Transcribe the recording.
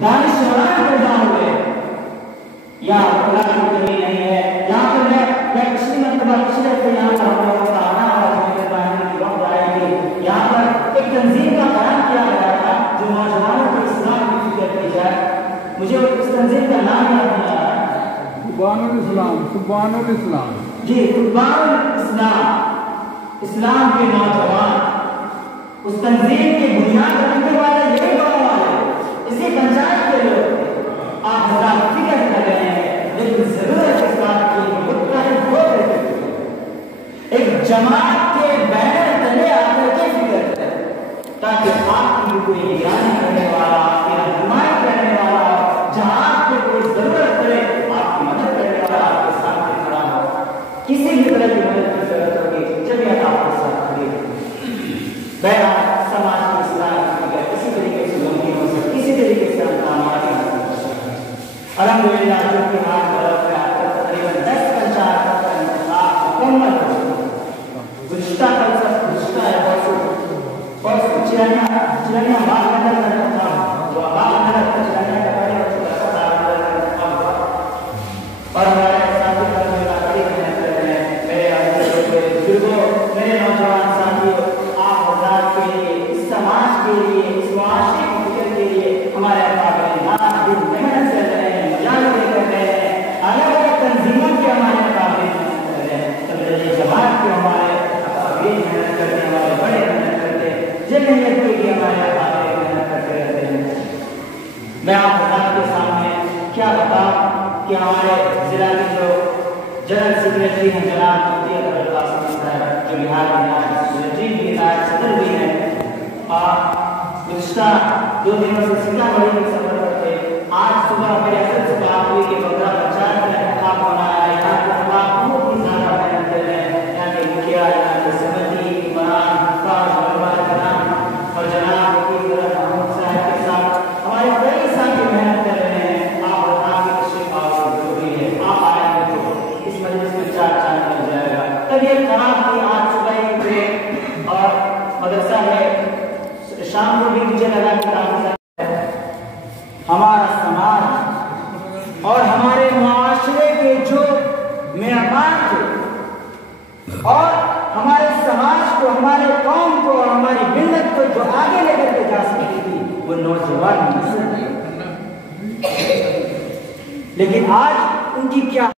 دانشوران پیدا ہوئے. یا خدا کی کمی نہیں ہے. یہاں پر میں پچھلی مرتبہ پچھلے سے یہاں پر ہم لوگوں کا آنا اور ہمیں پڑھنے کی وقت آئے گی. یہاں پر ایک تنظیم کا قیام کیا گیا تھا جو نوجوانوں کو اسلام کی فکر دی جائے. مجھے اس تنظیم کا نام یاد نہیں آ رہا. سبحان الاسلام. سبحان الاسلام. جی سبحان الاسلام. اسلام کے نوجوان. اس تنظیم کی بنیاد رکھنے والے یہی گاؤں والے, اسی پنچایت کے لوگ. آپ حضرات فکر کر رہے ہیں, لیکن ضرورت اس بات کی متحد ہو گئے, ایک جماعت کے بینر تلے آ کر کے فکر کریں تاکہ آپ کی کوئی نگرانی کرنے والا, آپ کی رہنمائی کرنے والا, جہاں آپ کو کوئی ضرورت پڑے آپ کی مدد کرنے والا آپ کے سامنے کھڑا ہو. کسی بھی طرح کی مدد کی ضرورت ہوگی جب آپ کے ساتھ کھڑی ہوگی. بہرحال سماج کی اصلاح کی فکر کسی طریقے سے ممکن ہو سکتی, کسی طریقے سے ہم کامیابی حاصل کر سکتے ہیں. الحمدللہ جو کہ ہمارے بلد میں آج تک تقریباً 10 پنچایت کا انتخاب مکمل ہو چکا ہے. گزشتہ کل سب گزشتہ ہے بہت چرانیہ باغ نگر کا انتخاب ہوا. باغ نگر کا چرانیہ کا پہلے ہو چکا تھا, باغ نگر کا انتخاب ہوا اور ہمارے ساتھی کرنے کا بڑی محنت کر رہے ہیں. میرے بزرگوں, میرے نوجوان ساتھیوں, آپ حضرات کے لیے, اس سماج کے لیے, اس معاشرے کی فکر کے لیے ہمارے قابل محنت کر رہے ہیں, مجاہدے کر رہے ہیں, الگ الگ تنظیموں کے ہمارے قابل محنت کر رہے ہیں, تبلیغی جماعت کے ہمارے قابل محنت کرتے ہیں, ہمارے بڑے محنت کرتے ہیں, جمعیت کے لیے ہمارے قابل محنت کرتے رہتے ہیں. میں آپ حضرات کے سامنے کیا بتاؤں کہ ہمارے ضلع کے جو جنرل سیکریٹری ہیں جناب مفتی ابوالقاسم صاحب, جو بہار کے نائب سیکریٹری بھی, نائب صدر بھی ہیں, گزشتہ 2 دنوں سے سیتامڑھی میں سفر پر تھے. آج صبح میرے حضرت سے بات ہوئی کہ بندہ پنچایت کا انتخاب ہونا ہے. یہاں کے احباب بہت ہی زیادہ محنت کر رہے ہیں. یہاں کے مکھیا, یہاں کے سمجھی, عمران, حفاظ, علماء کرام اور جناب وکیل محمود صاحب کے ساتھ ہمارے کئی ساتھی محنت کر رہے ہیں. آپ بتا کے تشریف آؤ ضروری ہے, آپ آئیں گے تو اس مجلس میں 4 چاند لگ جائے گا. طبیعت خراب تھی, آج صبح ہی اٹھے اور مدرسہ ہے, شام کو بھی مجھے لگا کہ ہمارا سماج اور ہمارے معاشرے کے جو معیار تھے اور ہمارے سماج کو, ہمارے قوم کو اور ہماری ملت کو جو آگے لے کر کے جا سکتی تھی وہ نوجوان نسل ہے. لیکن آج ان کی کیا